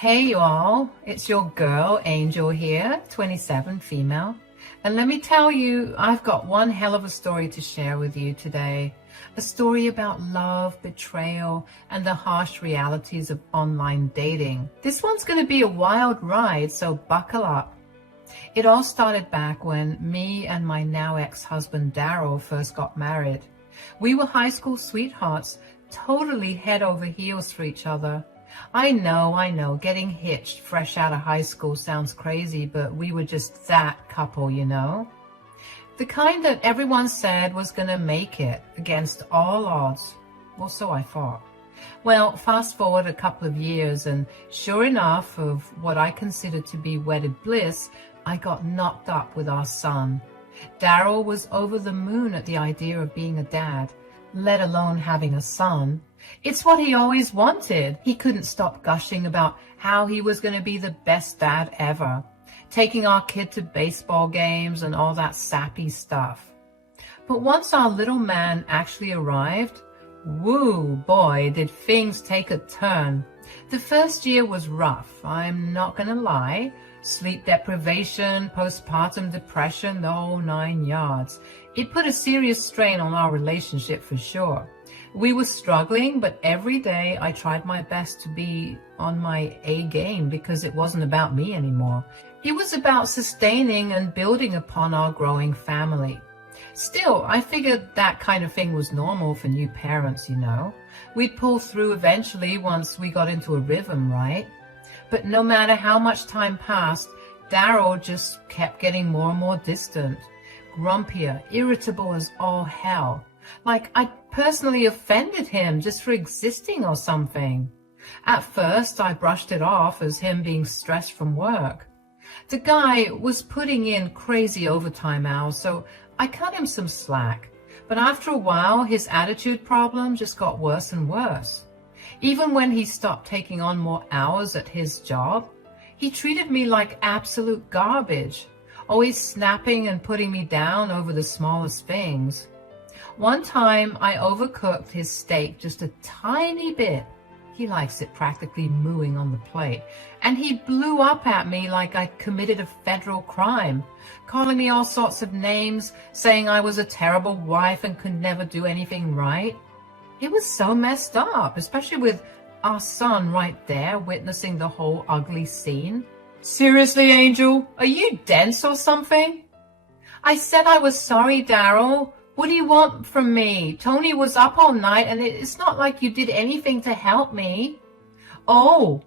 Hey y'all, it's your girl Angel here, 27, female. And let me tell you, I've got one hell of a story to share with you today. A story about love, betrayal, and the harsh realities of online dating. This one's going to be a wild ride, so buckle up. It all started back when me and my now ex-husband Daryl first got married. We were high school sweethearts, totally head over heels for each other. I know, getting hitched fresh out of high school sounds crazy, but we were just that couple, you know? The kind that everyone said was gonna make it against all odds. Well, so I thought. Well, fast forward a couple of years, and sure enough, of what I considered to be wedded bliss, I got knocked up with our son. Daryl was over the moon at the idea of being a dad, let alone having a son. It's what he always wanted. He couldn't stop gushing about how he was going to be the best dad ever, taking our kid to baseball games and all that sappy stuff. But once our little man actually arrived, woo boy, did things take a turn. The first year was rough, I'm not going to lie. Sleep deprivation, postpartum depression, the whole 9 yards. It put a serious strain on our relationship for sure. We were struggling, but every day I tried my best to be on my A game because it wasn't about me anymore. It was about sustaining and building upon our growing family. Still, I figured that kind of thing was normal for new parents, you know. We'd pull through eventually once we got into a rhythm, right? But no matter how much time passed, Daryl just kept getting more and more distant, grumpier, irritable as all hell. Like I personally offended him just for existing or something. At first, I brushed it off as him being stressed from work. The guy was putting in crazy overtime hours, so I cut him some slack. But after a while, his attitude problem just got worse and worse. Even when he stopped taking on more hours at his job, he treated me like absolute garbage, always snapping and putting me down over the smallest things. One time I overcooked his steak just a tiny bit. He likes it practically mooing on the plate. And he blew up at me like I'd committed a federal crime, calling me all sorts of names, saying I was a terrible wife and could never do anything right. It was so messed up, especially with our son right there witnessing the whole ugly scene. Seriously, Angel, are you dense or something? I said I was sorry, Daryl. What do you want from me? Tony was up all night and it's not like you did anything to help me. Oh,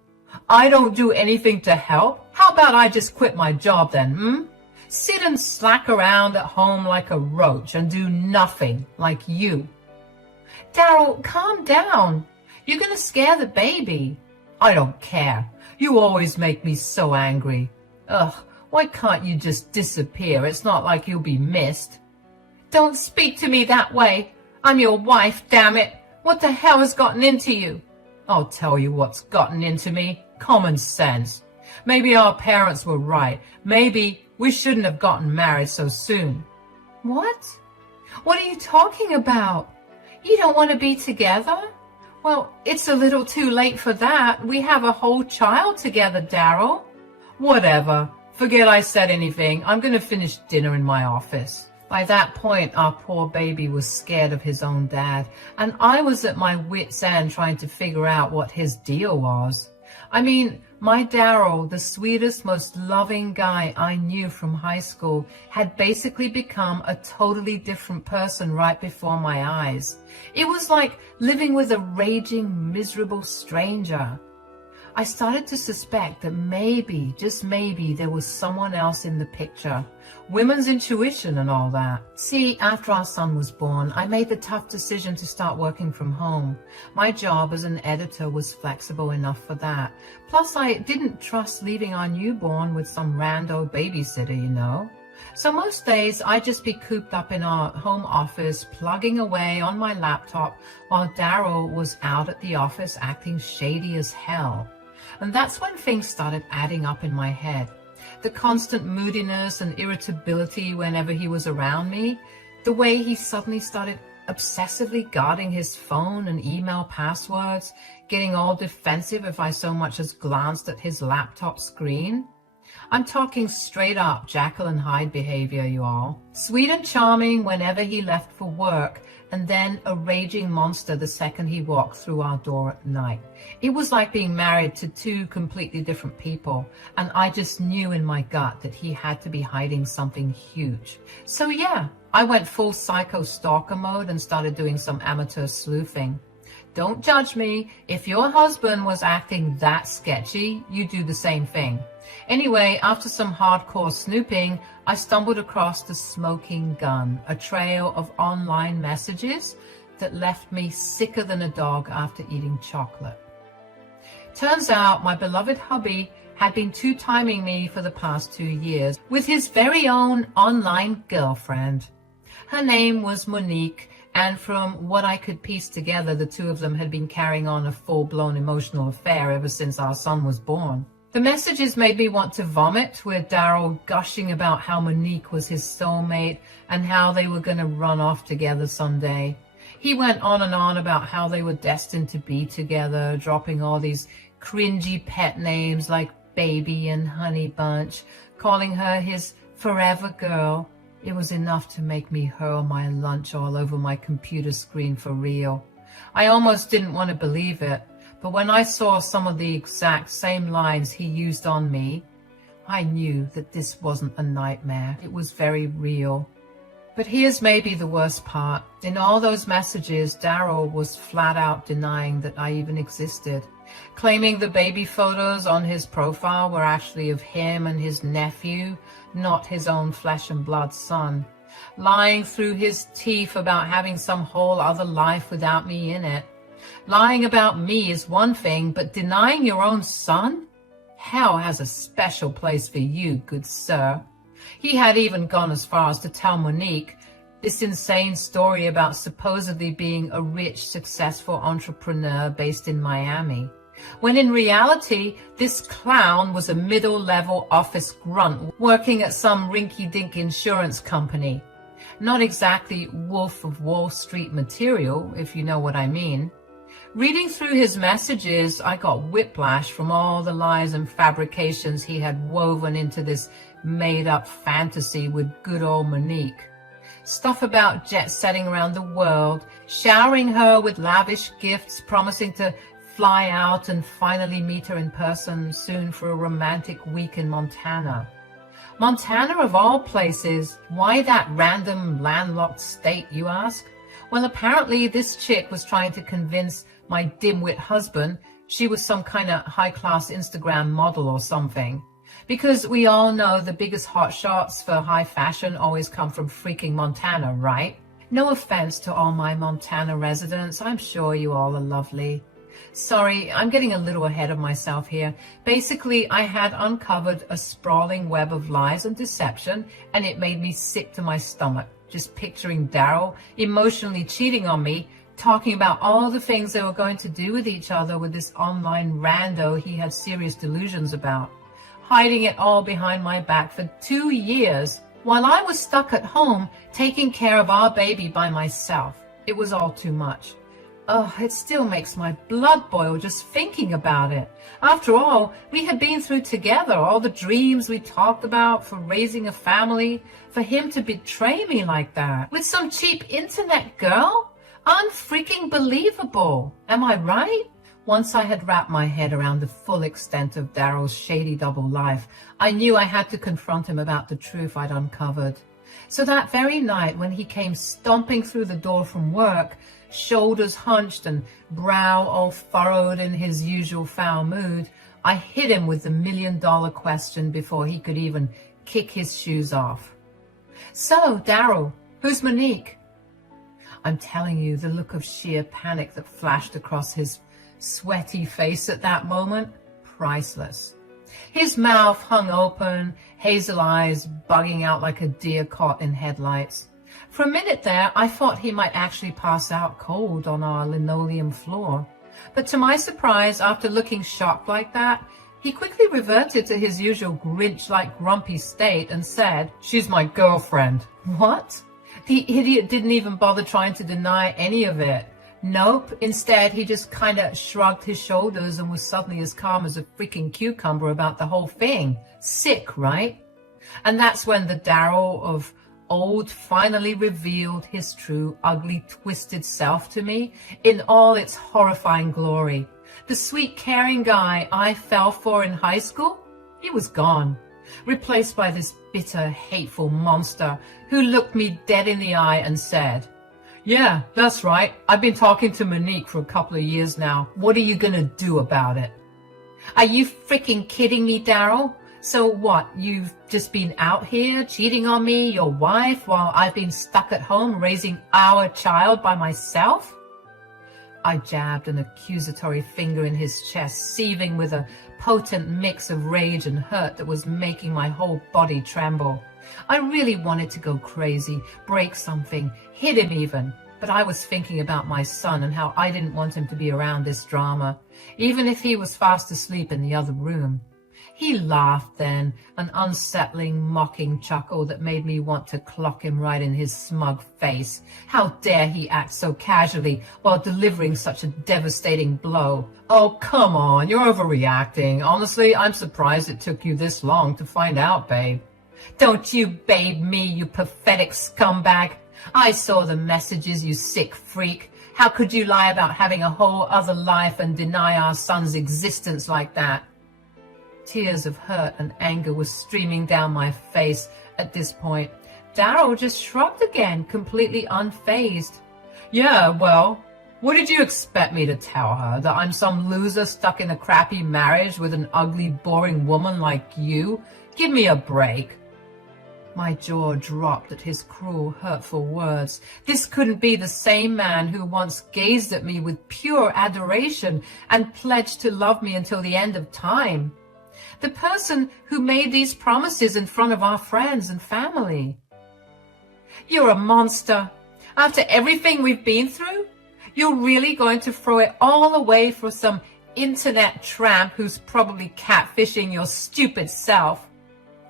I don't do anything to help? How about I just quit my job then, Sit and slack around at home like a roach and do nothing like you. Daryl, calm down. You're gonna scare the baby. I don't care. You always make me so angry. Ugh, why can't you just disappear? It's not like you'll be missed. Don't speak to me that way. I'm your wife, damn it. What the hell has gotten into you? I'll tell you what's gotten into me. Common sense. Maybe our parents were right. Maybe we shouldn't have gotten married so soon. What? What are you talking about? You don't want to be together? Well, it's a little too late for that. We have a whole child together, Daryl. Whatever. Forget I said anything. I'm going to finish dinner in my office. By that point, our poor baby was scared of his own dad, and I was at my wit's end trying to figure out what his deal was. I mean, my Daryl, the sweetest, most loving guy I knew from high school, had basically become a totally different person right before my eyes. It was like living with a raging, miserable stranger. I started to suspect that maybe, just maybe, there was someone else in the picture. Women's intuition and all that. See, after our son was born, I made the tough decision to start working from home. My job as an editor was flexible enough for that. Plus, I didn't trust leaving our newborn with some rando babysitter, you know. So most days, I'd just be cooped up in our home office, plugging away on my laptop, while Daryl was out at the office acting shady as hell. And that's when things started adding up in my head. The constant moodiness and irritability whenever he was around me, the way he suddenly started obsessively guarding his phone and email passwords, getting all defensive if I so much as glanced at his laptop screen. I'm talking straight up Jekyll and Hyde behavior, you all. Sweet and charming whenever he left for work, and then a raging monster the second he walked through our door at night. It was like being married to two completely different people, and I just knew in my gut that he had to be hiding something huge. So yeah, I went full psycho stalker mode and started doing some amateur sleuthing. Don't judge me. If your husband was acting that sketchy, you do the same thing. Anyway, after some hardcore snooping, I stumbled across the smoking gun, a trail of online messages that left me sicker than a dog after eating chocolate. Turns out my beloved hubby had been two-timing me for the past 2 years with his very own online girlfriend. Her name was Monique, and from what I could piece together, the two of them had been carrying on a full-blown emotional affair ever since our son was born. The messages made me want to vomit, with Daryl gushing about how Monique was his soulmate and how they were going to run off together someday. He went on and on about how they were destined to be together, dropping all these cringy pet names like Baby and Honey Bunch, calling her his forever girl. It was enough to make me hurl my lunch all over my computer screen for real. I almost didn't want to believe it, but when I saw some of the exact same lines he used on me, I knew that this wasn't a nightmare. It was very real. But here's maybe the worst part. In all those messages, Daryl was flat out denying that I even existed, claiming the baby photos on his profile were actually of him and his nephew, not his own flesh and blood son, lying through his teeth about having some whole other life without me in it. Lying about me is one thing, but denying your own son? Hell has a special place for you, good sir. He had even gone as far as to tell Monique this insane story about supposedly being a rich, successful entrepreneur based in Miami, when in reality, this clown was a middle-level office grunt working at some rinky-dink insurance company. Not exactly Wolf of Wall Street material, if you know what I mean. Reading through his messages, I got whiplash from all the lies and fabrications he had woven into this made-up fantasy with good old Monique. Stuff about jet-setting around the world, showering her with lavish gifts, promising to fly out and finally meet her in person soon for a romantic week in Montana. Montana of all places, why that random landlocked state, you ask? Well, apparently this chick was trying to convince my dimwit husband she was some kind of high-class Instagram model or something. Because we all know the biggest hotshots for high fashion always come from freaking Montana, right? No offense to all my Montana residents, I'm sure you all are lovely. Sorry, I'm getting a little ahead of myself here. Basically, I had uncovered a sprawling web of lies and deception, and it made me sick to my stomach, just picturing Daryl emotionally cheating on me, talking about all the things they were going to do with each other with this online rando he had serious delusions about, hiding it all behind my back for 2 years, while I was stuck at home taking care of our baby by myself. It was all too much. Oh, it still makes my blood boil just thinking about it. After all, we had been through together all the dreams we talked about for raising a family, for him to betray me like that with some cheap internet girl? Unfreaking believable. Am I right? Once I had wrapped my head around the full extent of Daryl's shady double life, I knew I had to confront him about the truth I'd uncovered. So that very night when he came stomping through the door from work, shoulders hunched and brow all furrowed in his usual foul mood, I hit him with the million-dollar question before he could even kick his shoes off. So, Daryl, who's Monique? I'm telling you, the look of sheer panic that flashed across his sweaty face at that moment, priceless. His mouth hung open, hazel eyes bugging out like a deer caught in headlights. For a minute there, I thought he might actually pass out cold on our linoleum floor. But to my surprise, after looking shocked like that, he quickly reverted to his usual Grinch-like grumpy state and said, "She's my girlfriend." What? The idiot didn't even bother trying to deny any of it. Nope. Instead, he just kind of shrugged his shoulders and was suddenly as calm as a freaking cucumber about the whole thing. Sick, right? And that's when the Daryl of old finally revealed his true, ugly, twisted self to me in all its horrifying glory. The sweet, caring guy I fell for in high school, he was gone, replaced by this bitter, hateful monster who looked me dead in the eye and said, "Yeah, that's right. I've been talking to Monique for a couple of years now. What are you gonna do about it?" Are you freaking kidding me, Daryl? So what, you've just been out here cheating on me, your wife, while I've been stuck at home raising our child by myself? I jabbed an accusatory finger in his chest, seething with a potent mix of rage and hurt that was making my whole body tremble. I really wanted to go crazy, break something, hit him even, but I was thinking about my son and how I didn't want him to be around this drama, even if he was fast asleep in the other room. He laughed then, an unsettling, mocking chuckle that made me want to clock him right in his smug face. How dare he act so casually while delivering such a devastating blow? Oh, come on, you're overreacting. Honestly, I'm surprised it took you this long to find out, babe. Don't you babe me, you pathetic scumbag. I saw the messages, you sick freak. How could you lie about having a whole other life and deny our son's existence like that? Tears of hurt and anger were streaming down my face at this point. Daryl just shrugged again, completely unfazed. Yeah, well, what did you expect me to tell her? That I'm some loser stuck in a crappy marriage with an ugly, boring woman like you? Give me a break. My jaw dropped at his cruel, hurtful words. This couldn't be the same man who once gazed at me with pure adoration and pledged to love me until the end of time. The person who made these promises in front of our friends and family. You're a monster. After everything we've been through, you're really going to throw it all away for some internet tramp who's probably catfishing your stupid self.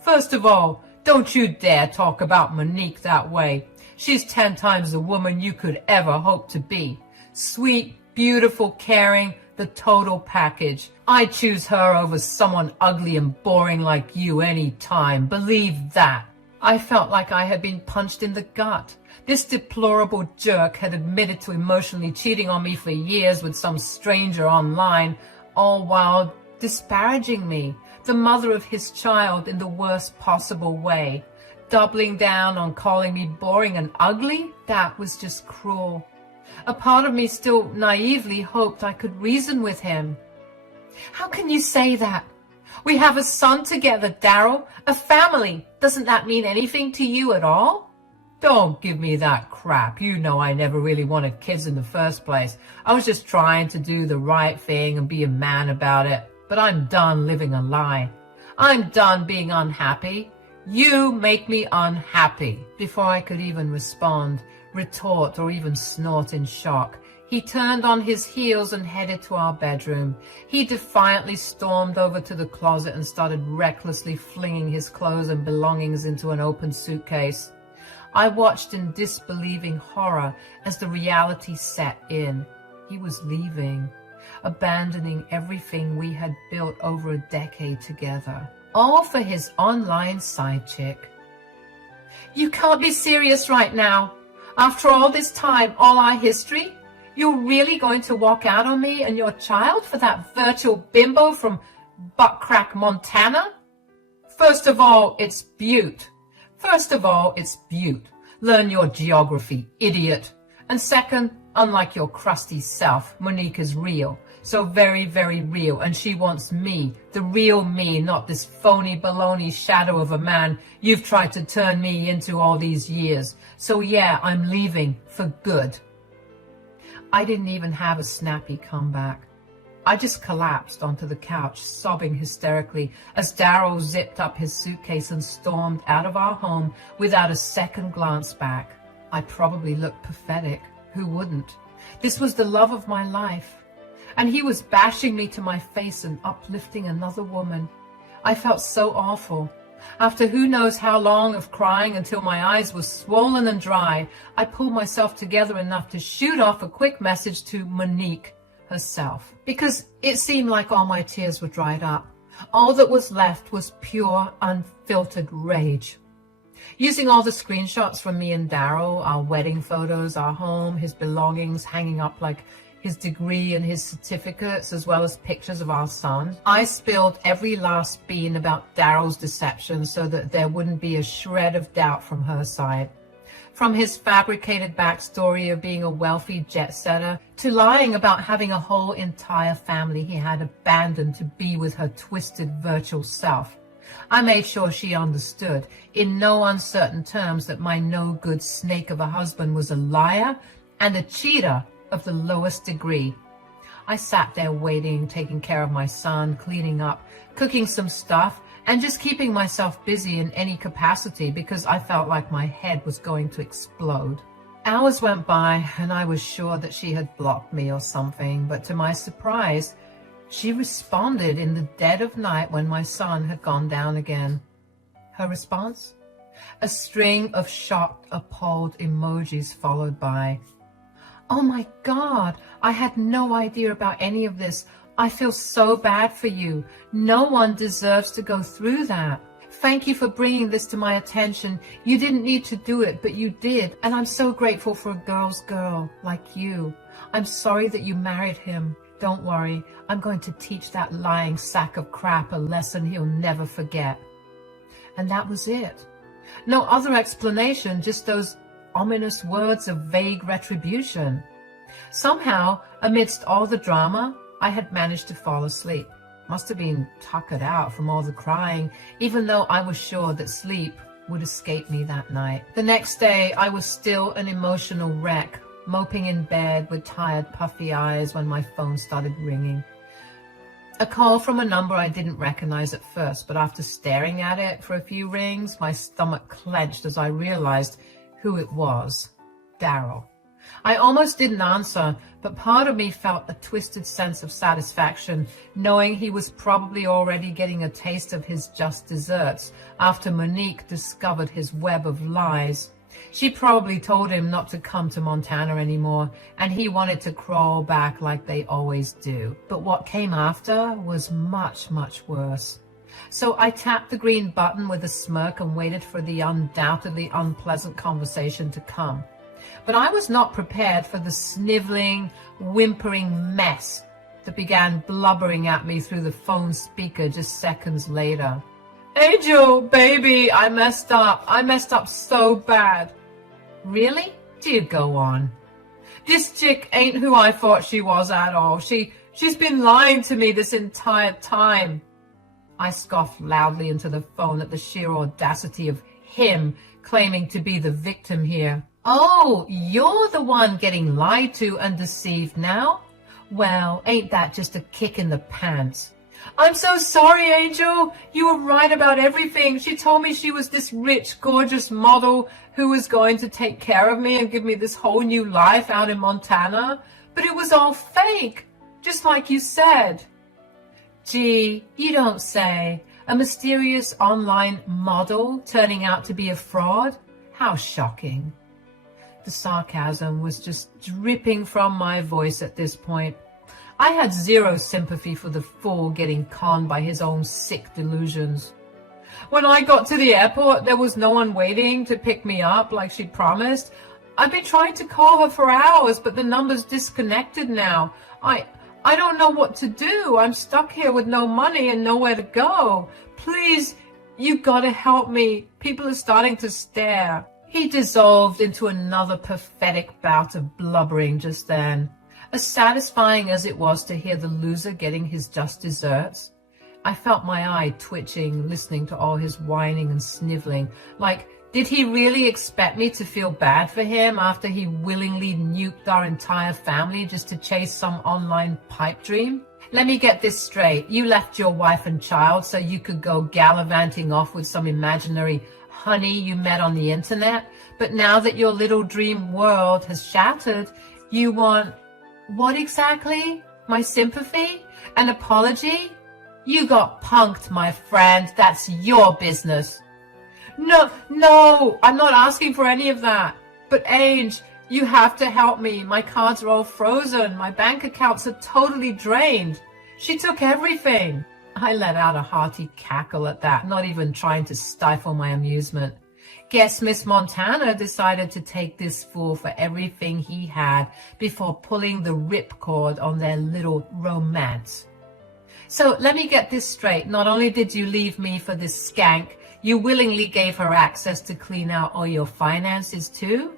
First of all, don't you dare talk about Monique that way. She's 10 times the woman you could ever hope to be. Sweet, beautiful, caring, the total package. I'd choose her over someone ugly and boring like you any time. Believe that. I felt like I had been punched in the gut. This deplorable jerk had admitted to emotionally cheating on me for years with some stranger online, all while disparaging me, the mother of his child, in the worst possible way. Doubling down on calling me boring and ugly? That was just cruel. A part of me still naively hoped I could reason with him. How can you say that? We have a son together, Daryl, a family. Doesn't that mean anything to you at all? Don't give me that crap. You know I never really wanted kids in the first place. I was just trying to do the right thing and be a man about it. But I'm done living a lie. I'm done being unhappy. You make me unhappy. Before I could even respond, retort, or even snort in shock, he turned on his heels and headed to our bedroom. He defiantly stormed over to the closet and started recklessly flinging his clothes and belongings into an open suitcase. I watched in disbelieving horror as the reality set in. He was leaving, abandoning everything we had built over a decade together, all for his online side chick. You can't be serious right now. After all this time, all our history, you're really going to walk out on me and your child for that virtual bimbo from Buttcrack, Montana? First of all, it's Butte. Learn your geography, idiot. And second, unlike your crusty self, Monique is real. So very, very real. And she wants me, the real me, not this phony baloney shadow of a man you've tried to turn me into all these years. So yeah, I'm leaving for good. I didn't even have a snappy comeback. I just collapsed onto the couch, sobbing hysterically as Daryl zipped up his suitcase and stormed out of our home without a second glance back. I probably looked pathetic. Who wouldn't? This was the love of my life. And he was bashing me to my face and uplifting another woman. I felt so awful. After who knows how long of crying until my eyes were swollen and dry, I pulled myself together enough to shoot off a quick message to Monique herself, because it seemed like all my tears were dried up. All that was left was pure, unfiltered rage. Using all the screenshots from me and Daryl, our wedding photos, our home, his belongings hanging up like his degree and his certificates, as well as pictures of our son, I spilled every last bean about Daryl's deception so that there wouldn't be a shred of doubt from her side. From his fabricated backstory of being a wealthy jet setter to lying about having a whole entire family he had abandoned to be with her twisted virtual self, I made sure she understood in no uncertain terms that my no-good snake of a husband was a liar and a cheater of the lowest degree. I sat there waiting, taking care of my son, cleaning up, cooking some stuff, and just keeping myself busy in any capacity because I felt like my head was going to explode. Hours went by and I was sure that she had blocked me or something, but to my surprise, she responded in the dead of night when my son had gone down again. Her response? A string of shocked, appalled emojis followed by, "Oh my God, I had no idea about any of this. I feel so bad for you. No one deserves to go through that. Thank you for bringing this to my attention. You didn't need to do it, but you did. And I'm so grateful for a girl's girl like you. I'm sorry that you married him. Don't worry, I'm going to teach that lying sack of crap a lesson he'll never forget." And that was it. No other explanation, just those ominous words of vague retribution. Somehow, amidst all the drama, I had managed to fall asleep. Must have been tuckered out from all the crying, even though I was sure that sleep would escape me that night. The next day, I was still an emotional wreck, moping in bed with tired, puffy eyes when my phone started ringing. A call from a number I didn't recognize at first, but after staring at it for a few rings, my stomach clenched as I realized who it was. Daryl. I almost didn't answer, but part of me felt a twisted sense of satisfaction, knowing he was probably already getting a taste of his just desserts after Monique discovered his web of lies. She probably told him not to come to Montana anymore, and he wanted to crawl back like they always do. But what came after was much, much worse. So I tapped the green button with a smirk and waited for the undoubtedly unpleasant conversation to come. But I was not prepared for the sniveling, whimpering mess that began blubbering at me through the phone speaker just seconds later. "Angel, baby, I messed up. I messed up so bad." "Really? Do go on." "This chick ain't who I thought she was at all. She's been lying to me this entire time." I scoffed loudly into the phone at the sheer audacity of him claiming to be the victim here. "Oh, you're the one getting lied to and deceived now? Well, ain't that just a kick in the pants?" "I'm so sorry, Angel. You were right about everything. She told me she was this rich, gorgeous model who was going to take care of me and give me this whole new life out in Montana. But it was all fake, just like you said." "Gee, you don't say. A mysterious online model turning out to be a fraud? How shocking." The sarcasm was just dripping from my voice at this point. I had zero sympathy for the fool getting conned by his own sick delusions. "When I got to the airport, there was no one waiting to pick me up like she promised. I've been trying to call her for hours, but the number's disconnected now. I don't know what to do. I'm stuck here with no money and nowhere to go. Please, you gotta help me. People are starting to stare." He dissolved into another pathetic bout of blubbering just then. As satisfying as it was to hear the loser getting his just desserts, I felt my eye twitching, listening to all his whining and sniveling. Like, did he really expect me to feel bad for him after he willingly nuked our entire family just to chase some online pipe dream? "Let me get this straight. You left your wife and child so you could go gallivanting off with some imaginary honey you met on the internet, but now that your little dream world has shattered, you want... what exactly? My sympathy? An apology? You got punked, my friend. That's your business. No, I'm not asking for any of that. But Ange, you have to help me. My cards are all frozen. My bank accounts are totally drained. She took everything. I let out a hearty cackle at that, not even trying to stifle my amusement. Guess Miss Montana decided to take this fool for everything he had before pulling the ripcord on their little romance. So let me get this straight. Not only did you leave me for this skank, you willingly gave her access to clean out all your finances too?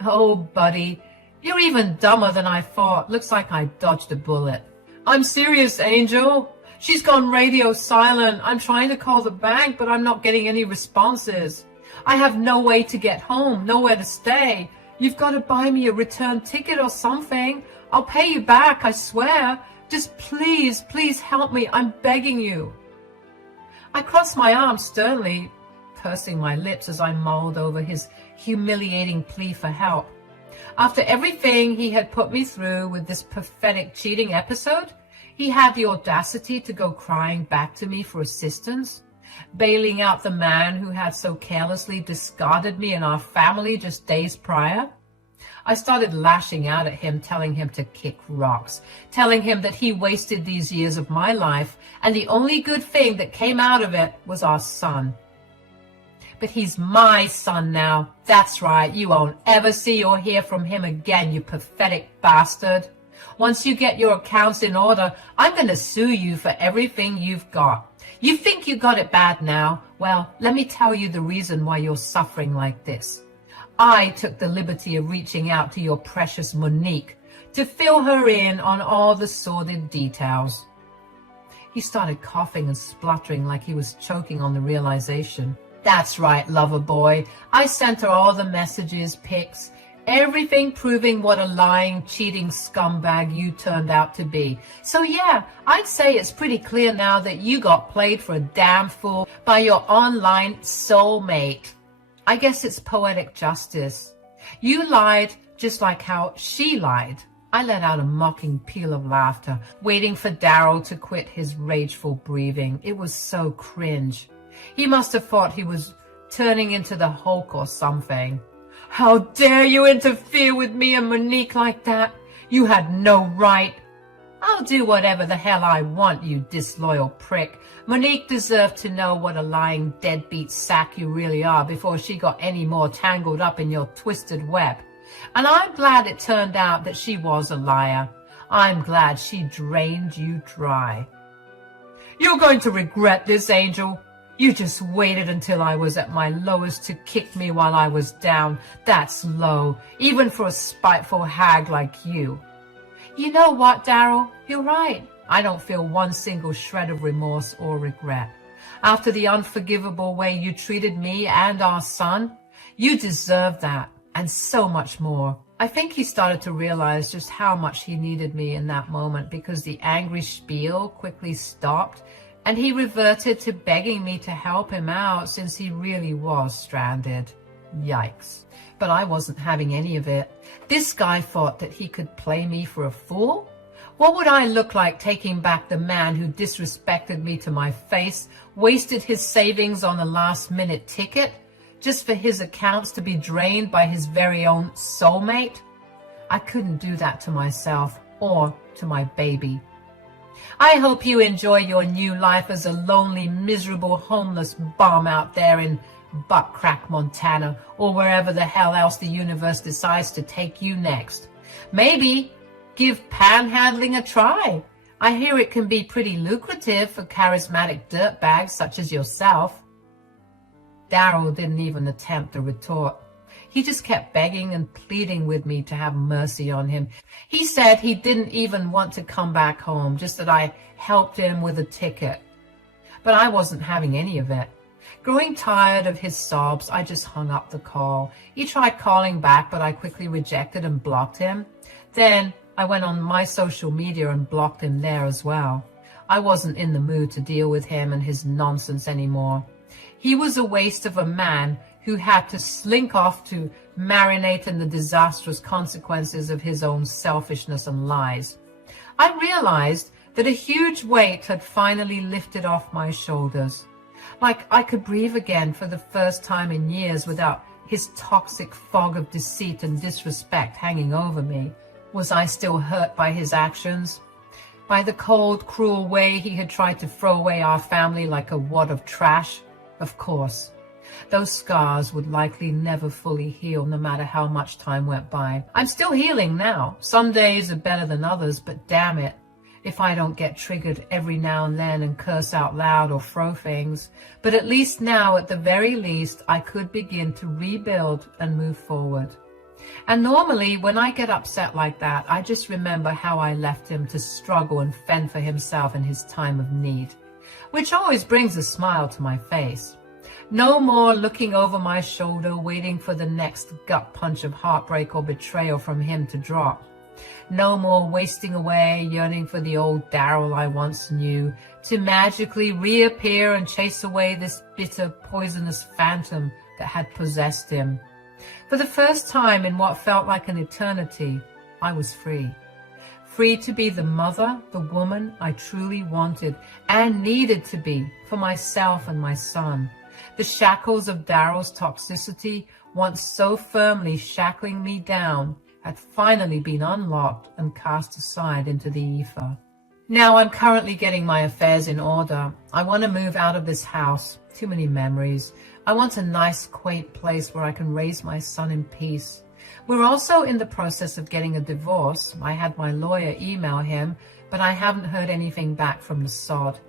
Oh, buddy, you're even dumber than I thought. Looks like I dodged a bullet. I'm serious, Angel. She's gone radio silent. I'm trying to call the bank, but I'm not getting any responses. I have no way to get home, nowhere to stay. You've got to buy me a return ticket or something. I'll pay you back, I swear. Just please help me. I'm begging you. I crossed my arms sternly, pursing my lips as I mulled over his humiliating plea for help. After everything he had put me through with this pathetic cheating episode, he had the audacity to go crying back to me for assistance, bailing out the man who had so carelessly discarded me and our family just days prior. I started lashing out at him, telling him to kick rocks, telling him that he wasted these years of my life, and the only good thing that came out of it was our son. But he's my son now. That's right. You won't ever see or hear from him again, you pathetic bastard. Once you get your accounts in order, I'm going to sue you for everything you've got. You think you got it bad now? Well, let me tell you the reason why you're suffering like this. I took the liberty of reaching out to your precious Monique to fill her in on all the sordid details. He started coughing and spluttering like he was choking on the realization. That's right, lover boy. I sent her all the messages, pics, everything proving what a lying, cheating scumbag you turned out to be. So yeah, I'd say it's pretty clear now that you got played for a damn fool by your online soulmate. I guess it's poetic justice. You lied just like how she lied. I let out a mocking peal of laughter, waiting for Daryl to quit his rageful breathing. It was so cringe. He must have thought he was turning into the Hulk or something. How dare you interfere with me and Monique like that? You had no right. I'll do whatever the hell I want, you disloyal prick. Monique deserved to know what a lying deadbeat sack you really are before she got any more tangled up in your twisted web. And I'm glad it turned out that she was a liar. I'm glad she drained you dry. You're going to regret this, Angel. You just waited until I was at my lowest to kick me while I was down. That's low, even for a spiteful hag like you. You know what, Daryl? You're right. I don't feel one single shred of remorse or regret. After the unforgivable way you treated me and our son, you deserve that, and so much more. I think he started to realize just how much he needed me in that moment because the angry spiel quickly stopped, and he reverted to begging me to help him out since he really was stranded. Yikes. But I wasn't having any of it. This guy thought that he could play me for a fool? What would I look like taking back the man who disrespected me to my face, wasted his savings on a last-minute ticket, just for his accounts to be drained by his very own soulmate? I couldn't do that to myself or to my baby. I hope you enjoy your new life as a lonely, miserable, homeless bum out there in Butt Crack, Montana, or wherever the hell else the universe decides to take you next. Maybe give panhandling a try. I hear it can be pretty lucrative for charismatic dirtbags such as yourself. Daryl didn't even attempt a retort. He just kept begging and pleading with me to have mercy on him. He said he didn't even want to come back home, just that I helped him with a ticket. But I wasn't having any of it. Growing tired of his sobs, I just hung up the call. He tried calling back, but I quickly rejected and blocked him. Then I went on my social media and blocked him there as well. I wasn't in the mood to deal with him and his nonsense anymore. He was a waste of a man who had to slink off to marinate in the disastrous consequences of his own selfishness and lies. I realized that a huge weight had finally lifted off my shoulders. Like I could breathe again for the first time in years without his toxic fog of deceit and disrespect hanging over me. Was I still hurt by his actions? By the cold, cruel way he had tried to throw away our family like a wad of trash? Of course. Those scars would likely never fully heal no matter how much time went by. I'm still healing now. Some days are better than others, but damn it, if I don't get triggered every now and then and curse out loud or throw things. But at least now, at the very least, I could begin to rebuild and move forward. And normally, when I get upset like that, I just remember how I left him to struggle and fend for himself in his time of need, which always brings a smile to my face. No more looking over my shoulder, waiting for the next gut punch of heartbreak or betrayal from him to drop. No more wasting away, yearning for the old Daryl I once knew, to magically reappear and chase away this bitter, poisonous phantom that had possessed him. For the first time in what felt like an eternity, I was free. Free to be the mother, the woman I truly wanted and needed to be for myself and my son. The shackles of Daryl's toxicity, once so firmly shackling me down, had finally been unlocked and cast aside into the ether. Now I'm currently getting my affairs in order. I want to move out of this house. Too many memories. I want a nice, quaint place where I can raise my son in peace. We're also in the process of getting a divorce. I had my lawyer email him, but I haven't heard anything back from the sod.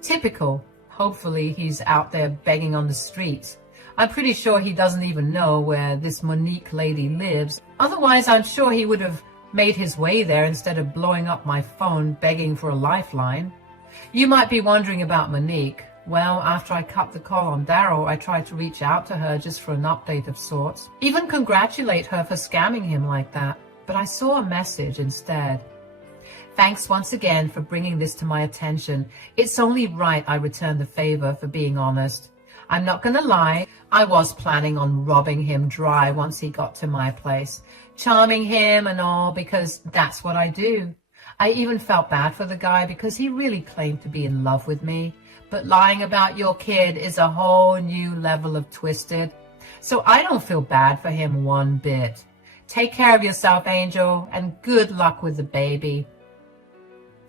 Typical. Hopefully he's out there begging on the streets. I'm pretty sure he doesn't even know where this Monique lady lives. Otherwise, I'm sure he would have made his way there instead of blowing up my phone begging for a lifeline. You might be wondering about Monique. Well, after I cut the call on Daryl, I tried to reach out to her just for an update of sorts. Even congratulate her for scamming him like that. But I saw a message instead. Thanks once again for bringing this to my attention. It's only right I return the favor, for being honest. I'm not gonna lie, I was planning on robbing him dry once he got to my place. Charming him and all, because that's what I do. I even felt bad for the guy because he really claimed to be in love with me. But lying about your kid is a whole new level of twisted. So I don't feel bad for him one bit. Take care of yourself, Angel, and good luck with the baby.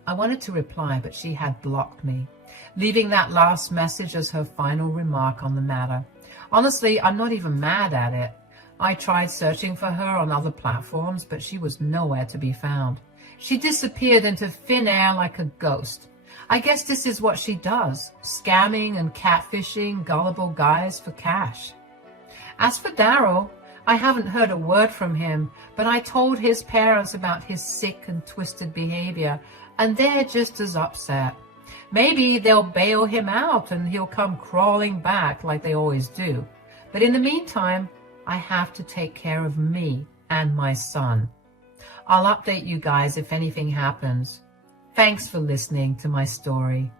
I wanted to reply, but she had blocked me, leaving that last message as her final remark on the matter. Honestly, I'm not even mad at it. I tried searching for her on other platforms, but she was nowhere to be found. She disappeared into thin air like a ghost. I guess this is what she does, scamming and catfishing gullible guys for cash. As for Daryl, I haven't heard a word from him, but I told his parents about his sick and twisted behavior, and they're just as upset. Maybe they'll bail him out and he'll come crawling back like they always do. But in the meantime, I have to take care of me and my son. I'll update you guys if anything happens. Thanks for listening to my story.